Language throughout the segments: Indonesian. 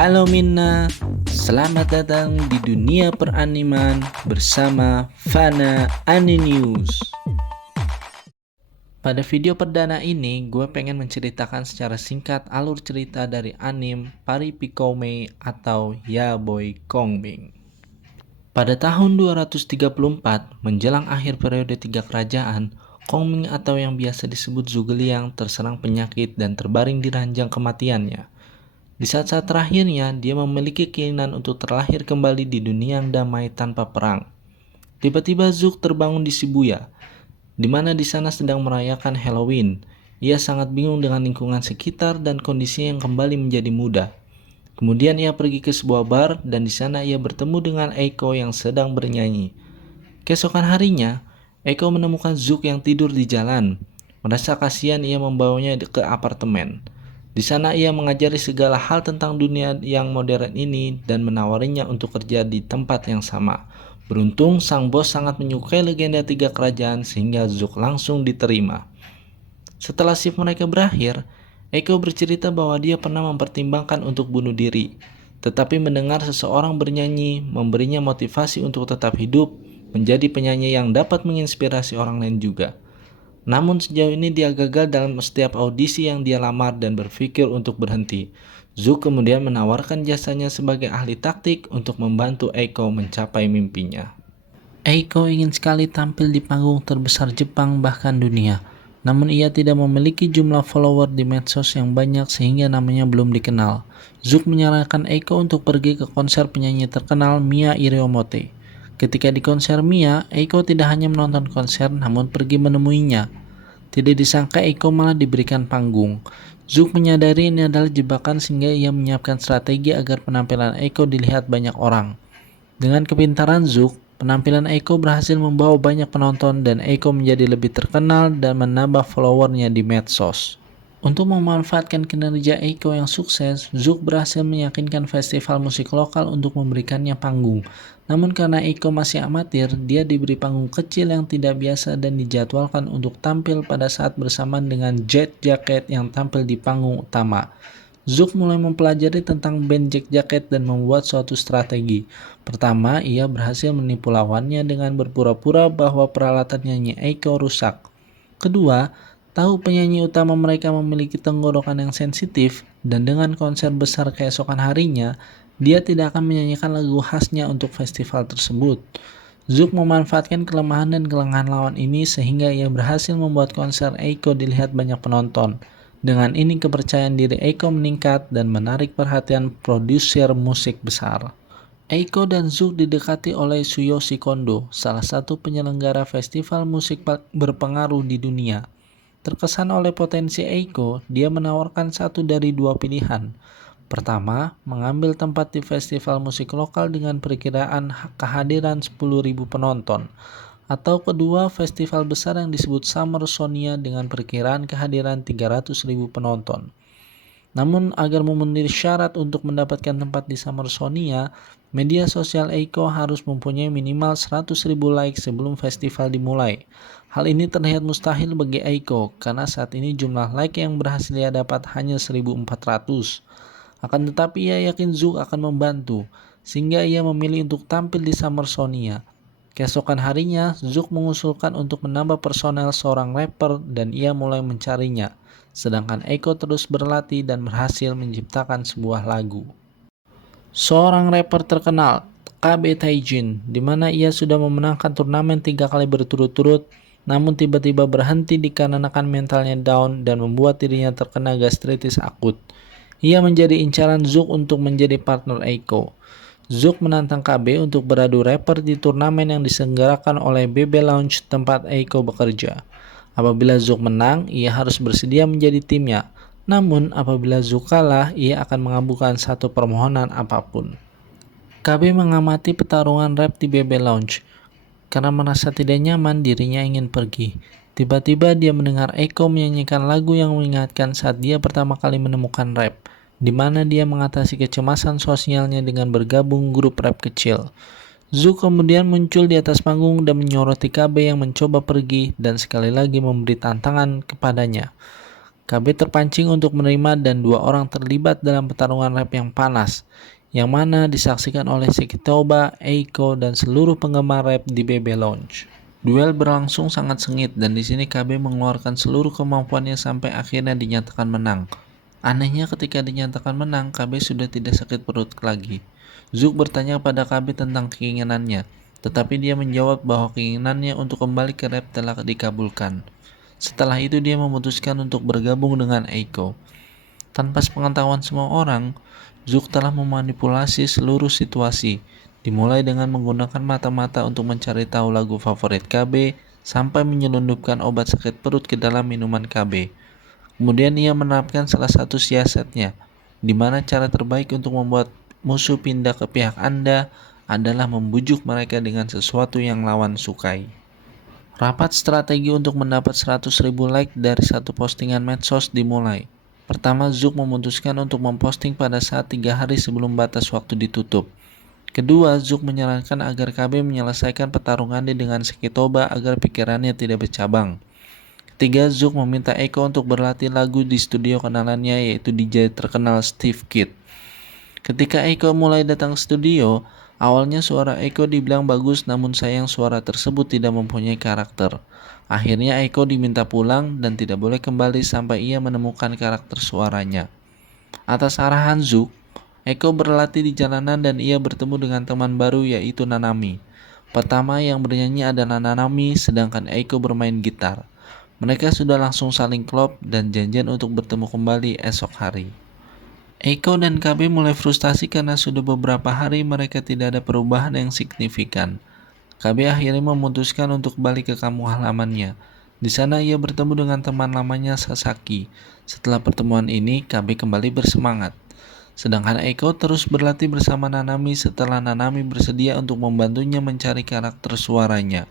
Halo Minna, selamat datang di dunia peraniman bersama Fana News. Pada video perdana ini, gue pengen menceritakan secara singkat alur cerita dari anime Pari Picome atau Ya Boy Kongbing. Pada tahun 234, menjelang akhir periode tiga kerajaan, Kongbing atau yang biasa disebut Zhuge terserang penyakit dan terbaring di ranjang kematiannya. Di saat-saat terakhirnya, dia memiliki keinginan untuk terlahir kembali di dunia yang damai tanpa perang. Tiba-tiba Zook terbangun di Shibuya, di mana di sana sedang merayakan Halloween. Ia sangat bingung dengan lingkungan sekitar dan kondisinya yang kembali menjadi muda. Kemudian ia pergi ke sebuah bar dan di sana ia bertemu dengan Eiko yang sedang bernyanyi. Keesokan harinya, Eiko menemukan Zook yang tidur di jalan. Merasa kasihan, ia membawanya ke apartemen. Di sana ia mengajari segala hal tentang dunia yang modern ini dan menawarinya untuk kerja di tempat yang sama. Beruntung sang bos sangat menyukai legenda tiga kerajaan sehingga Zook langsung diterima. Setelah shift mereka berakhir, Eiko bercerita bahwa dia pernah mempertimbangkan untuk bunuh diri. Tetapi mendengar seseorang bernyanyi memberinya motivasi untuk tetap hidup, menjadi penyanyi yang dapat menginspirasi orang lain juga. Namun sejauh ini dia gagal dalam setiap audisi yang dia lamar dan berpikir untuk berhenti. Zook kemudian menawarkan jasanya sebagai ahli taktik untuk membantu Eiko mencapai mimpinya. Eiko ingin sekali tampil di panggung terbesar Jepang bahkan dunia. Namun ia tidak memiliki jumlah follower di medsos yang banyak sehingga namanya belum dikenal. Zook menyarankan Eiko untuk pergi ke konser penyanyi terkenal Mia Iriomote. Ketika di konser Mia, Eiko tidak hanya menonton konser namun pergi menemuinya. Tidak disangka Eiko malah diberikan panggung. Zook menyadari ini adalah jebakan sehingga ia menyiapkan strategi agar penampilan Eiko dilihat banyak orang. Dengan kepintaran Zook, penampilan Eiko berhasil membawa banyak penonton dan Eiko menjadi lebih terkenal dan menambah followernya di medsos. Untuk memanfaatkan kinerja Eiko yang sukses, Zook berhasil meyakinkan festival musik lokal untuk memberikannya panggung. Namun karena Eiko masih amatir, dia diberi panggung kecil yang tidak biasa dan dijadwalkan untuk tampil pada saat bersamaan dengan Jet Jacket yang tampil di panggung utama. Zook mulai mempelajari tentang band Jet Jacket dan membuat suatu strategi. Pertama, ia berhasil menipu lawannya dengan berpura-pura bahwa peralatan nyanyi Eiko rusak. Kedua, tahu penyanyi utama mereka memiliki tenggorokan yang sensitif dan dengan konser besar keesokan harinya, dia tidak akan menyanyikan lagu khasnya untuk festival tersebut. Zook memanfaatkan kelemahan dan kelengahan lawan ini sehingga ia berhasil membuat konser Eiko dilihat banyak penonton. Dengan ini kepercayaan diri Eiko meningkat dan menarik perhatian produser musik besar. Eiko dan Zook didekati oleh Tsuyoshi Kondo, salah satu penyelenggara festival musik berpengaruh di dunia. Terkesan oleh potensi Eiko, dia menawarkan satu dari dua pilihan. Pertama, mengambil tempat di festival musik lokal dengan perkiraan kehadiran 10.000 penonton. Atau kedua, festival besar yang disebut Summer Sonia dengan perkiraan kehadiran 300.000 penonton. Namun agar memenuhi syarat untuk mendapatkan tempat di Summer Sonia, media sosial Eiko harus mempunyai minimal 100.000 like sebelum festival dimulai. Hal ini terlihat mustahil bagi Eiko karena saat ini jumlah like yang berhasil ia dapat hanya 1.400. Akan tetapi ia yakin Zook akan membantu, sehingga ia memilih untuk tampil di Summer Sonia. Keesokan harinya, Zook mengusulkan untuk menambah personel seorang rapper dan ia mulai mencarinya. Sedangkan Eiko terus berlatih dan berhasil menciptakan sebuah lagu. Seorang rapper terkenal, KB Taijin, di mana ia sudah memenangkan turnamen 3 kali berturut-turut, namun tiba-tiba berhenti dikarenakan mentalnya down dan membuat dirinya terkena gastritis akut. Ia menjadi incaran Zook untuk menjadi partner Eiko. Zook menantang KB untuk beradu rapper di turnamen yang diselenggarakan oleh BB Lounge tempat Eiko bekerja. Apabila Zook menang, ia harus bersedia menjadi timnya. Namun, apabila Zook kalah, ia akan mengabulkan satu permohonan apapun. KB mengamati pertarungan rap di BB Lounge. Karena merasa tidak nyaman, dirinya ingin pergi. Tiba-tiba dia mendengar Eiko menyanyikan lagu yang mengingatkan saat dia pertama kali menemukan rap, di mana dia mengatasi kecemasan sosialnya dengan bergabung grup rap kecil. Zook kemudian muncul di atas panggung dan menyoroti KB yang mencoba pergi dan sekali lagi memberi tantangan kepadanya. KB terpancing untuk menerima dan dua orang terlibat dalam pertarungan rap yang panas, yang mana disaksikan oleh Sekitoba, Eiko, dan seluruh penggemar rap di BB Lounge. Duel berlangsung sangat sengit dan di sini KB mengeluarkan seluruh kemampuannya sampai akhirnya dinyatakan menang. Anehnya ketika dinyatakan menang, KB sudah tidak sakit perut lagi. Zook bertanya pada KB tentang keinginannya, tetapi dia menjawab bahwa keinginannya untuk kembali ke rap telah dikabulkan. Setelah itu dia memutuskan untuk bergabung dengan Eiko. Tanpa sepengetahuan semua orang, Zook telah memanipulasi seluruh situasi, dimulai dengan menggunakan mata-mata untuk mencari tahu lagu favorit KB, sampai menyelundupkan obat sakit perut ke dalam minuman KB. Kemudian ia menerapkan salah satu siasatnya, di mana cara terbaik untuk membuat musuh pindah ke pihak Anda adalah membujuk mereka dengan sesuatu yang lawan sukai. Rapat strategi untuk mendapat 100.000 like dari satu postingan medsos dimulai. Pertama, Zook memutuskan untuk memposting pada saat 3 hari sebelum batas waktu ditutup. Kedua, Zook menyarankan agar KB menyelesaikan pertarungannya dengan Sekitoba agar pikirannya tidak bercabang. Ketiga, Zook meminta Eiko untuk berlatih lagu di studio kenalannya yaitu DJ terkenal Steve Kidd. Ketika Eiko mulai datang ke studio, awalnya suara Eiko dibilang bagus namun sayang suara tersebut tidak mempunyai karakter. Akhirnya Eiko diminta pulang dan tidak boleh kembali sampai ia menemukan karakter suaranya. Atas arahan Zook, Eiko berlatih di jalanan dan ia bertemu dengan teman baru yaitu Nanami. Pertama yang bernyanyi adalah Nanami sedangkan Eiko bermain gitar. Mereka sudah langsung saling klop dan janjian untuk bertemu kembali esok hari. Eiko dan KB mulai frustasi karena sudah beberapa hari mereka tidak ada perubahan yang signifikan. KB akhirnya memutuskan untuk balik ke kampung halamannya. Di sana ia bertemu dengan teman lamanya Sasaki. Setelah pertemuan ini, KB kembali bersemangat. Sedangkan Eiko terus berlatih bersama Nanami setelah Nanami bersedia untuk membantunya mencari karakter suaranya.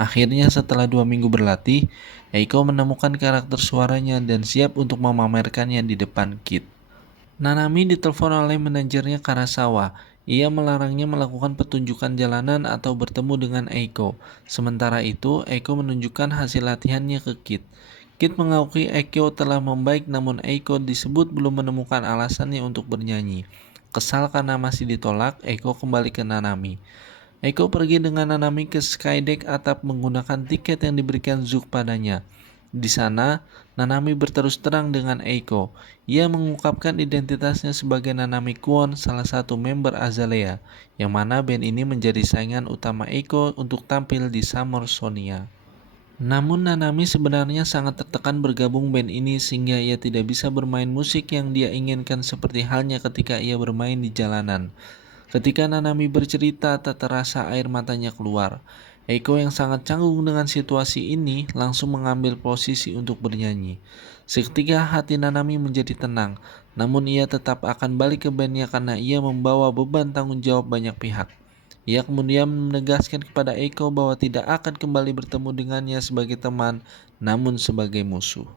Akhirnya setelah 2 minggu berlatih, Eiko menemukan karakter suaranya dan siap untuk memamerkannya di depan Kid. Nanami ditelepon oleh manajernya Karasawa. Ia melarangnya melakukan pertunjukan jalanan atau bertemu dengan Eiko. Sementara itu, Eiko menunjukkan hasil latihannya ke Kid. Kid mengakui Eiko telah membaik namun Eiko disebut belum menemukan alasannya untuk bernyanyi. Kesal karena masih ditolak, Eiko kembali ke Nanami. Eiko pergi dengan Nanami ke Skydeck atap menggunakan tiket yang diberikan Zook padanya. Di sana, Nanami berterus terang dengan Eiko. Ia mengungkapkan identitasnya sebagai Nanami Kwon, salah satu member Azalea, yang mana band ini menjadi saingan utama Eiko untuk tampil di Summer Sonia. Namun Nanami sebenarnya sangat tertekan bergabung band ini sehingga ia tidak bisa bermain musik yang dia inginkan seperti halnya ketika ia bermain di jalanan. Ketika Nanami bercerita, tak terasa air matanya keluar. Eiko yang sangat canggung dengan situasi ini langsung mengambil posisi untuk bernyanyi. Seketika hati Nanami menjadi tenang, namun ia tetap akan balik ke bandnya karena ia membawa beban tanggung jawab banyak pihak. Ia kemudian menegaskan kepada Eiko bahwa tidak akan kembali bertemu dengannya sebagai teman, namun sebagai musuh.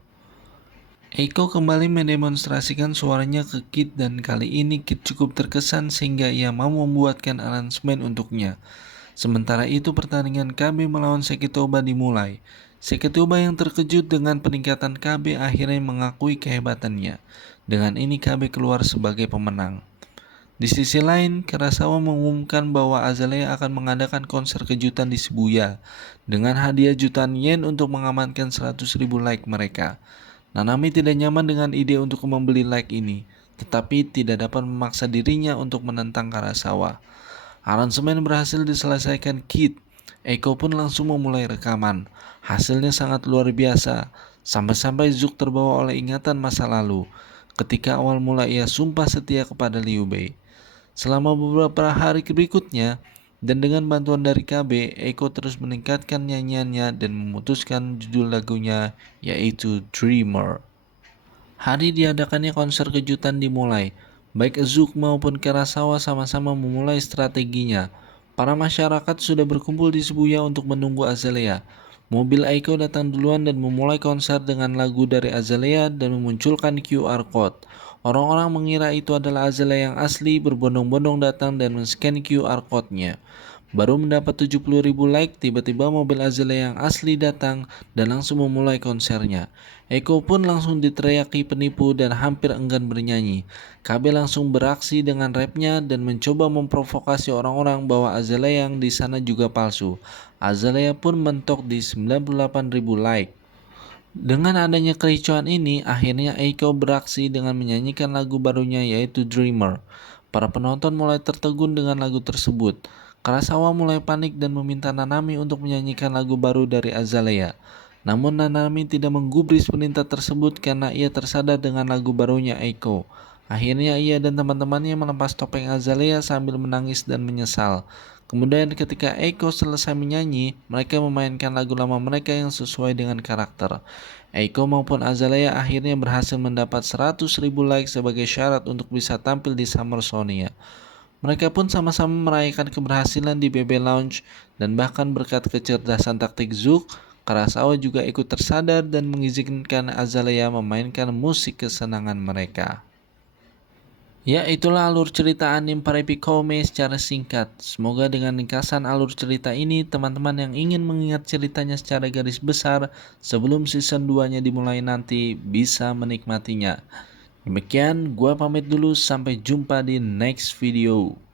Eiko kembali mendemonstrasikan suaranya ke Kid dan kali ini Kid cukup terkesan sehingga ia mau membuatkan aransemen untuknya. Sementara itu pertandingan KB melawan Sekitoba dimulai. Sekitoba yang terkejut dengan peningkatan KB akhirnya mengakui kehebatannya. Dengan ini KB keluar sebagai pemenang. Di sisi lain, Karasawa mengumumkan bahwa Azalea akan mengadakan konser kejutan di Shibuya dengan hadiah jutaan yen untuk mengamankan 100.000 like mereka. Nanami tidak nyaman dengan ide untuk membeli like ini, tetapi tidak dapat memaksa dirinya untuk menentang Karasawa. Aransemen berhasil diselesaikan Kid. Eiko pun langsung memulai rekaman. Hasilnya sangat luar biasa, sampai-sampai Zook terbawa oleh ingatan masa lalu, ketika awal mula ia sumpah setia kepada Liu Bei. Selama beberapa hari berikutnya, dan dengan bantuan dari KB, Eiko terus meningkatkan nyanyiannya dan memutuskan judul lagunya yaitu Dreamer. Hari diadakannya konser kejutan dimulai. Baik Zook maupun Karasawa sama-sama memulai strateginya. Para masyarakat sudah berkumpul di Shibuya untuk menunggu Azalea. Mobil Eiko datang duluan dan memulai konser dengan lagu dari Azalea dan memunculkan QR Code. Orang-orang mengira itu adalah Azalea yang asli, berbondong-bondong datang dan men-scan QR Code-nya. Baru mendapat 70.000 like, tiba-tiba mobil Azalea yang asli datang dan langsung memulai konsernya. Eko pun langsung diteriaki penipu dan hampir enggan bernyanyi. KB langsung beraksi dengan rapnya dan mencoba memprovokasi orang-orang bahwa Azalea yang di sana juga palsu. Azalea pun mentok di 98.000 like. Dengan adanya kericuan ini, akhirnya Eiko beraksi dengan menyanyikan lagu barunya yaitu Dreamer. Para penonton mulai tertegun dengan lagu tersebut. Karasawa mulai panik dan meminta Nanami untuk menyanyikan lagu baru dari Azalea. Namun Nanami tidak menggubris perintah tersebut karena ia tersadar dengan lagu barunya Eiko. Akhirnya ia dan teman-temannya melepas topeng Azalea sambil menangis dan menyesal. Kemudian ketika Eiko selesai menyanyi, mereka memainkan lagu lama mereka yang sesuai dengan karakter. Eiko maupun Azalea akhirnya berhasil mendapat 100.000 like sebagai syarat untuk bisa tampil di Summer Sonia. Mereka pun sama-sama merayakan keberhasilan di BB Lounge dan bahkan berkat kecerdasan taktik Zook, Karasawa juga ikut tersadar dan mengizinkan Azalea memainkan musik kesenangan mereka. Ya, itulah alur cerita anime Paripikome secara singkat. Semoga dengan ringkasan alur cerita ini, teman-teman yang ingin mengingat ceritanya secara garis besar sebelum season 2-nya dimulai nanti bisa menikmatinya. Demikian, gua pamit dulu, sampai jumpa di next video.